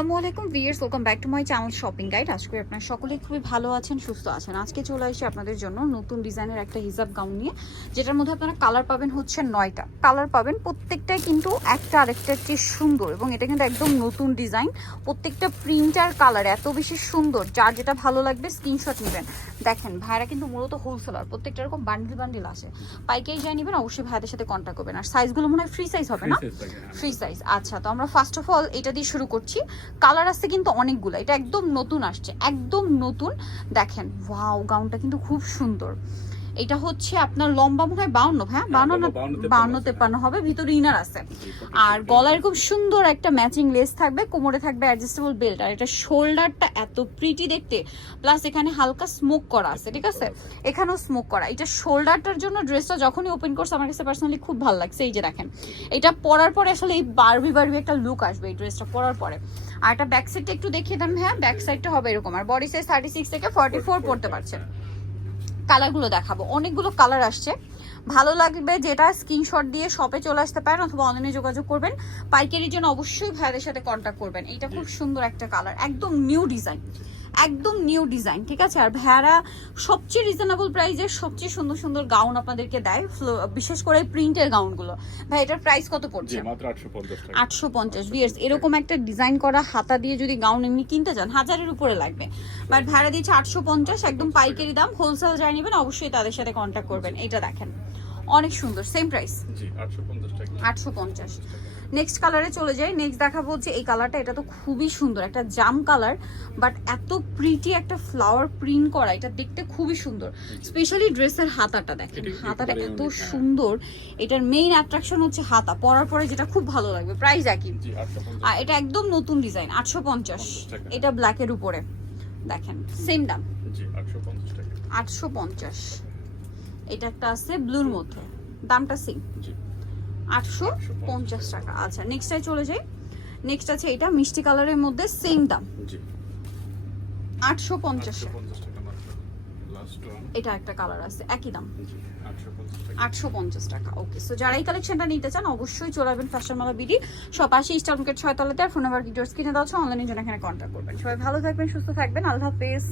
আসসালামু আলাইকুম viewers welcome back to my channel shopping guide আজকে আপনারা সকলেই খুবই ভালো আছেন সুস্থ আছেন। আজকে চলে আসি আপনাদের জন্য নতুন ডিজাইনের একটা হিজাব গাউন নিয়ে যেটার মধ্যে আপনারা কালার পাবেন হচ্ছে নয়টা। কালার পাবেন প্রত্যেকটাই কিন্তু একটা আরেকটার চেয়ে সুন্দর এবং এটা কিন্তু একদম নতুন ডিজাইন প্রত্যেকটা প্রিন্ট আর কালার এত বেশি সুন্দর যার যেটা ভালো লাগবে স্ক্রিনশট নেবেন। দেখেন ভাইরা কিন্তু মূলত হোলসেলার প্রত্যেকটা এরকম বান্ডিল বান্ডিল আসে। পাইকারি যাই নেবেন অবশ্যই ভাইদের সাথে কন্ট্যাক্ট করবেন। আর সাইজগুলো মনে হয় ফ্রি সাইজ হবে না? ফ্রি সাইজ আচ্ছা তো আমরা ফার্স্ট অফ অল এটা দিয়ে শুরু করছি। কালার আসছে কিন্তু অনেকগুলো এটা একদম নতুন আসছে একদম নতুন। দেখেন ওয়াও গাউনটা কিন্তু খুব সুন্দর। এটা হচ্ছে আপনার লম্বা মনে হয় বাউন্ন হ্যাঁ? বাউন্ন না? বাউন্ন তেপান্ন হবে ভিতরে ইনার আছে। আর গলার খুব সুন্দর একটা ম্যাচিং লেস থাকবে কোমরে থাকবে অ্যাডজাস্টেবল বেল্ট আর এটা শোল্ডারটা এত প্রিটি দেখতে প্লাস এখানে হালকা স্মোক করা আছে ঠিক আছে? এখানেও স্মোক করা। এটা শোল্ডারটার জন্য ড্রেসটা যখনই ওপেন করছে আমার কাছে পার্সোনালি খুব ভালো লাগছে এই যে দেখেন। এটা পরার পরে আসলে এই বারবি বারবি একটা লুক আসবে এই ড্রেসটা পরার পরে। আর এটা ব্যাক সাইডটা একটু দেখিয়ে দেন হ্যাঁ ব্যাক সাইডটা হবে এরকম। আর বডি সাইজ থার্টি সিক্স থেকে ফর্টি ফোর পড়তে পারছেন কালারগুলো দেখাবো। অনেকগুলো কালার আসছে। ভালো লাগবে যেটা স্ক্রিনশট দিয়ে শপে চলে আসতে পারেন অথবা অনলাইনে যোগাযোগ করবেন। পাইকারির জন্য অবশ্যই ভাইদের সাথে কন্ট্যাক্ট করবেন। এইটা খুব সুন্দর একটা কালার একদম নিউ ডিজাইন একদম নিউ ডিজাইন ঠিক আছে? আর ভেড়া সবচেয়ে রিজনেবল প্রাইসে সবচেয়ে সুন্দর সুন্দর গাউন আপনাদেরকে দেয় বিশেষ করে প্রিন্টের গাউনগুলো ভাই এটার প্রাইস কত পড়ছে? মাত্র 850 টাকা। আটশো পঞ্চাশ ভিয়ার্স এরকম একটা ডিজাইন করা হাতা দিয়ে যদি গাউন এমনি কিনতে চান হাজারের উপরে লাগবে। বাট ভাড়া দিচ্ছে আটশো পঞ্চাশ একদম পাইকারি দাম হোলসেল যাই নেবেন অবশ্যই তাদের সাথে কন্ট্যাক্ট করবেন। এটা দেখেন। অনেক সুন্দর সেম প্রাইস জি 850 টাকা। আটশো পঞ্চাশ। নেক্সট কালারে চলে যাই। নেক্সট দেখাবো হচ্ছে এই কালারটা এটা তো খুবই সুন্দর একটা জাম কালার বাট এত প্রিটি একটা ফ্লাওয়ার প্রিন্ট করা। এটা দেখতে খুবই সুন্দর। স্পেশালি ড্রেসের হাতাটা দেখেন। হাতাটা এত হ্যাঁ। সুন্দর। এটার মেইন অ্যাট্রাকশন হচ্ছে হাতা। পরার পরে যেটা খুব ভালো লাগবে প্রাইস একই। জি 850 আর এটা একদম নতুন ডিজাইন আটশো পঞ্চাশ। এটা ব্ল্যাকের উপরে। দেখেন সেম দাম। জি 850 টাকা। আটশো পঞ্চাশ। এটা একটা আছে ব্লুর মধ্যে। দামটা সেম আটশো পঞ্চাশ টাকা। আচ্ছা নেক্সটটায় চলে যাই। নেক্সট আছে এটা মিষ্টি কালারের মধ্যে সেম দাম। আটশো পঞ্চাশ 850 টাকা। মাত্র। লাস্ট ওয়ান এটা একটা কালার আছে একই দাম। জি 850 টাকা। আটশো পঞ্চাশ টাকা। ওকে সো যারা এই কালেকশনটা নিতে চান অবশ্যই চলে আসবেন ফ্যাশন মালা বিডি সব আসি স্টার মার্কেট ছয়তলাতে আর ফোন নাম্বার ভিডিওস কিনে দেওয়া অনলাইনে জন্য এখানে কন্ট্যাক্ট করবেন। সবাই ভালো থাকবেন সুস্থ থাকবেন। আল্লাহ হাফেজ।